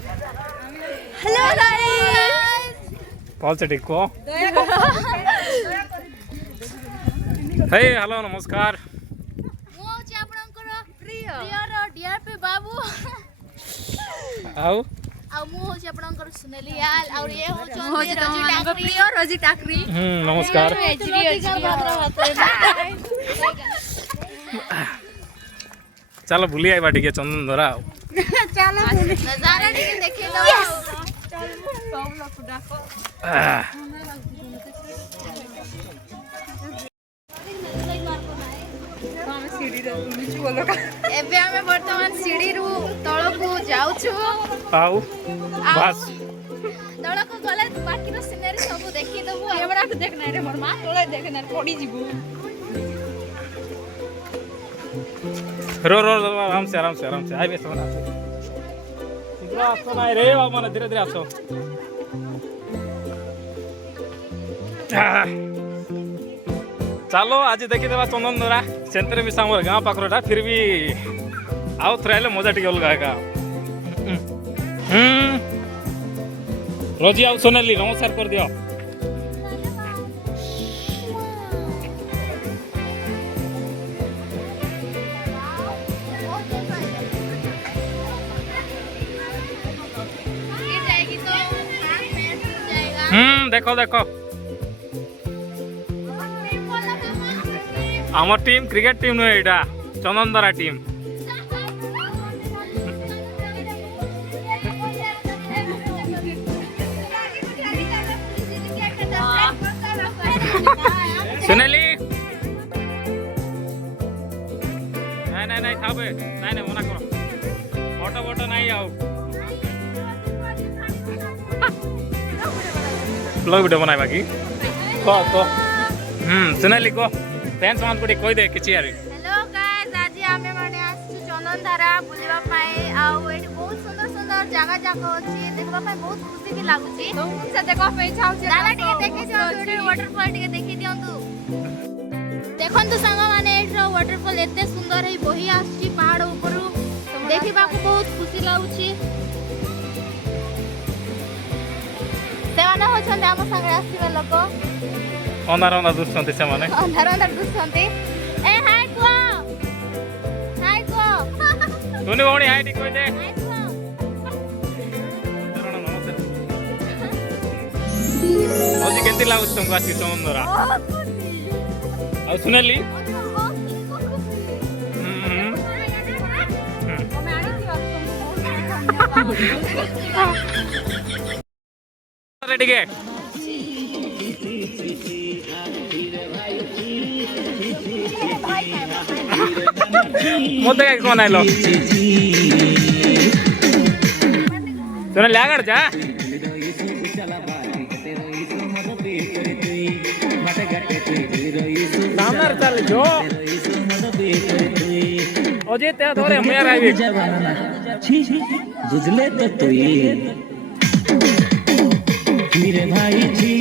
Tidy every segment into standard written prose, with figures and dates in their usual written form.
hello guys positive को हे hello नमस्कार मु होची आपनकर प्रियर डीआरपी बाबू आओ आ मु होची आपनकर सुनेली याल और ये होची रोजी टाकरी नमस्कार चलो भूली आई बाटी के चंदन धरा चलो नजारा टिके देखे दो सब लोग डाको एबे हमें वर्तमान सीढ़ी रु तळकु जाउछु आओ बस तळकु गले बाकी रो सिनेरी सब देखि दबु एबडा के देखना रे मोर मां तळे देखना पड़ी जिबु रो रो आराम से आई बेस बना शीघ्र आसो ना रे बाबा ना धीरे धीरे आसो चलो आज देखी देवा चंदन धरा सेंटर भी सामर गाँव पाखरटा फिर भी आउ थ्राइले मजा टिके अलग है रोजी आउ सोनाली नमस्कार कर दियो देखो देखो आम टीम क्रिकेट टीम नुहे यहाँ चंदनदरा टीम सुनेली नहीं था नहीं मना करो फोटो फोटो नहीं आओ ब्लॉग वीडियो बनाए बाकी तो सुनेली को फैंस मान को कह दे किछि यार हेलो गाइस आज आमे माने आसु चंदनधारा बुलिबा पाए आउ एठी बहुत सुंदर सुंदर जगह जाको अछि देखबा पाए बहुत खुशी की लागुछि से देखबा पे इच्छा होछि दादा टिके देखि दियो वाटरफॉल टिके देखि दियंतु देखंतु संग माने एठरो वाटरफॉल एते सुंदर है बही आछि पहाड़ ऊपर देखिबा को बहुत खुशी लागुछि सेवाना होछन हम संगे आसीबे लोक अंधार अंधार दुसंती से माने अंधार अंधार दुसंती ए हाय को तूने वणी हाय टी कोइ दे हाय को ओजी केंती लागु तुमको आसी चंदनदरा आ सुनेली रेडी के मुद्दे कौन आइलो तुने लागड़ जा सामने चल जो ओजे ते धोरे मेयर आइबे बुझले तो तोई मेरे भाई जी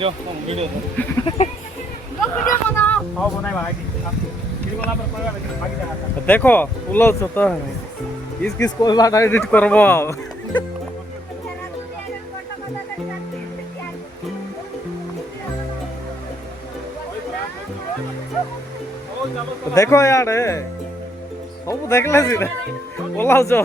जो वीडियो बनाओ हां बनाई भाई देखो उलो तो किस कोई बात एडिट करबो देखो यार सब देखले सीधे बोलाओ जो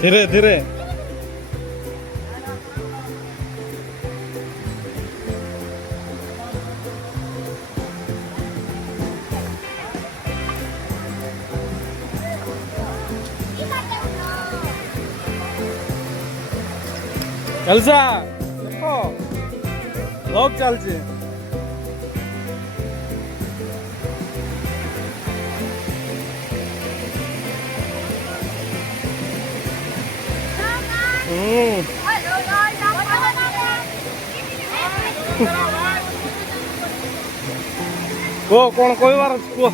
धीरे धीरे এলসা দেখো লোক চলছে କୁହ କ'ଣ କହିବାର ଅଛି କୁହ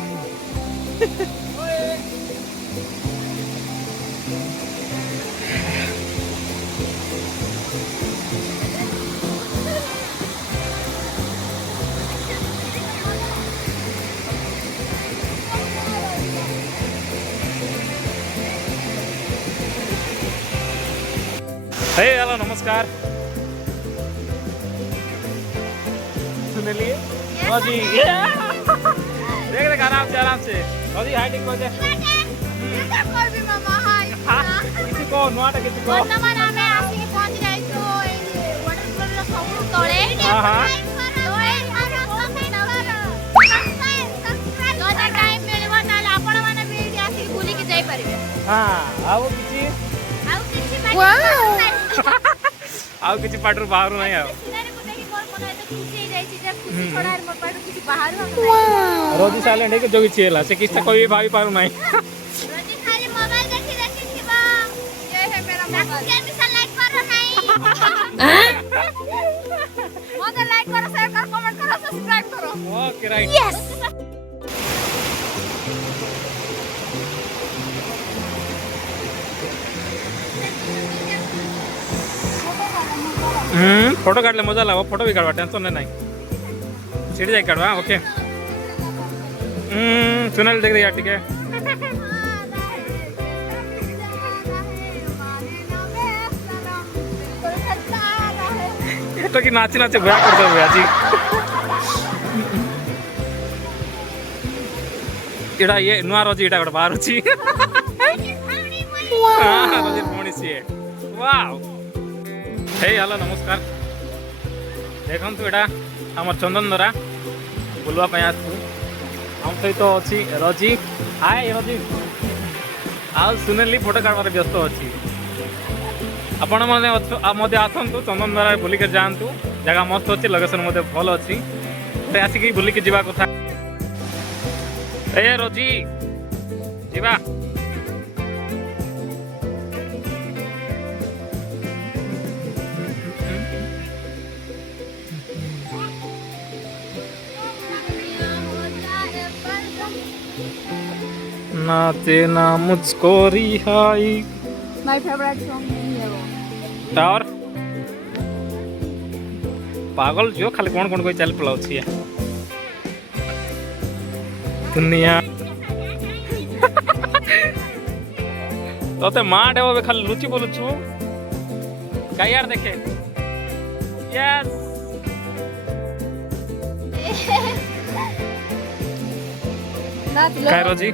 हे हेलो नमस्कार सुन लिए जी देख देख आराम से जी हाइटिंग को दे किसी को नुआटा किसी को ବର୍ତ୍ତମାନ ଆମେ ଆସିକି ପହଞ୍ଚି ଯାଇଛୁ ଏଇ ୱାଟରଫଲର ସବୁଠୁ ତଳେ हाँ ଯଦି ଟାଇମ୍ ମିଳିବ ତାହେଲେ ଆପଣମାନେ ବି ଏଇଠି ଆସିକି ବୁଲିକି ଯାଇପାରିବେ हाँ ଆଉ କିଛି ଆଉ କିଛି ଆଉ କିଛି ପାଟରୁ ବାହାରୁ ନାହିଁ ଆଉ ସିନାରୀକୁ ଦେଖି ମୋର ମନ ଏତେ ଖୁସି ହେଇଯାଇଛି ଯେ ଖୁସି ଛଡ଼ା ମୋ ପାଟରୁ କିଛି ବାହାରୁ ରୋଜି ସାଇଲେଣ୍ଟ ହେଇକି ଜଗିଛି ହେଲା ସେ କିଛି କହିବି ଭାବି ପାରୁ ନାହିଁ ରୋଜି ଖାଲି ମୋବାଇଲ ଦେଖି ଦେଖି ଥିବ ये है मेरा मोबाइल कैमिसा लाइक करो नहीं मते लाइक करो शेयर करो कमेंट करो सब्सक्राइब करो ओके राइट यस फोटो काटले मजा लगा फोटो भी काटवा टेंशन नहीं सीढ़ी जाए काटवा ओके सुनाल देख यार ठीक है तो कि नाची नाचे भया करता भया जी इड़ा ये नुआ रोजी इड़ा गोटे बाहर अछि हां रोजी मोणी सी वाओ हे हेलो नमस्कार देखंतु एटा हमर चंदनदरा बुलवा पय आसु हम सहित अछि रजी हाय रजी आ सुनेली फोटो काढबार व्यस्त अछि आपण माने मध्य आसंतु चंदनदरा बुली के जानतु जगह मस्त अछि लोकेशन मध्य भल अछि ते आसी की बुली के जीवा कथा ए रजी जीवा ना तेना मुझको रिहाई माय फेवरेट सॉन्ग नहीं है वो और पागल जो खाली कौन कौन कोई चल पलाउ छी दुनिया तोते मां देबो खाली लुची बोलु छु का यार देखे यस काय रोजी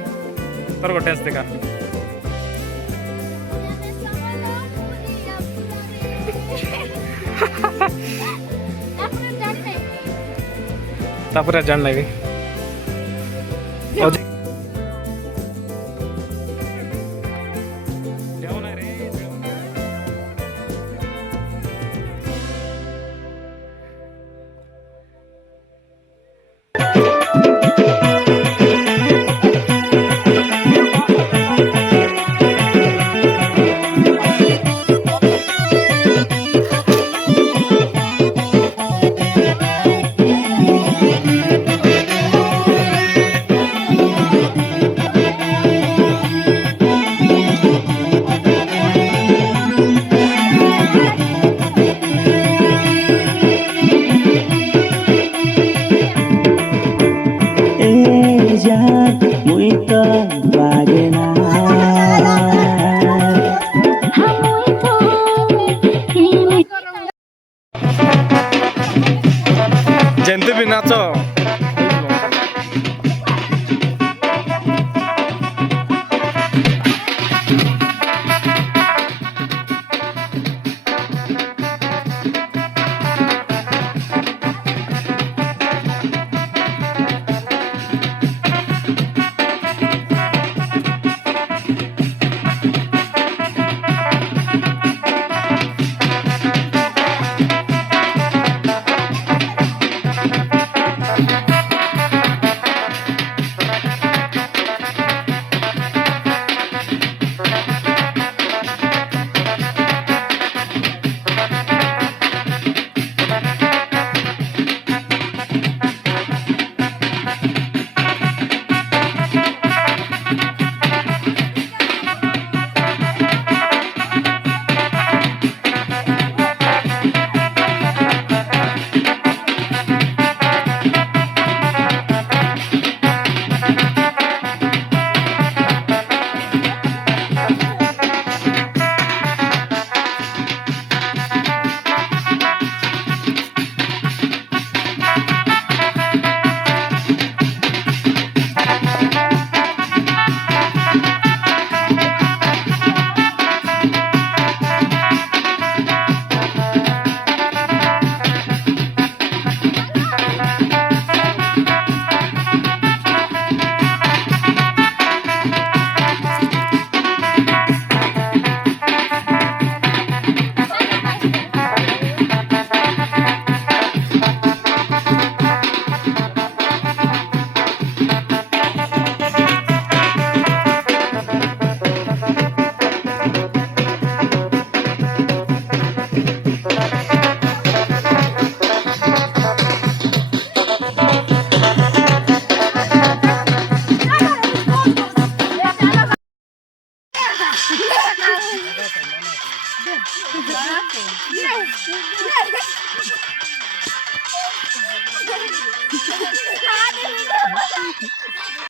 तोर को टेस्ट देखा तापर जान लगे ଯେମିତି ବି ନାଚ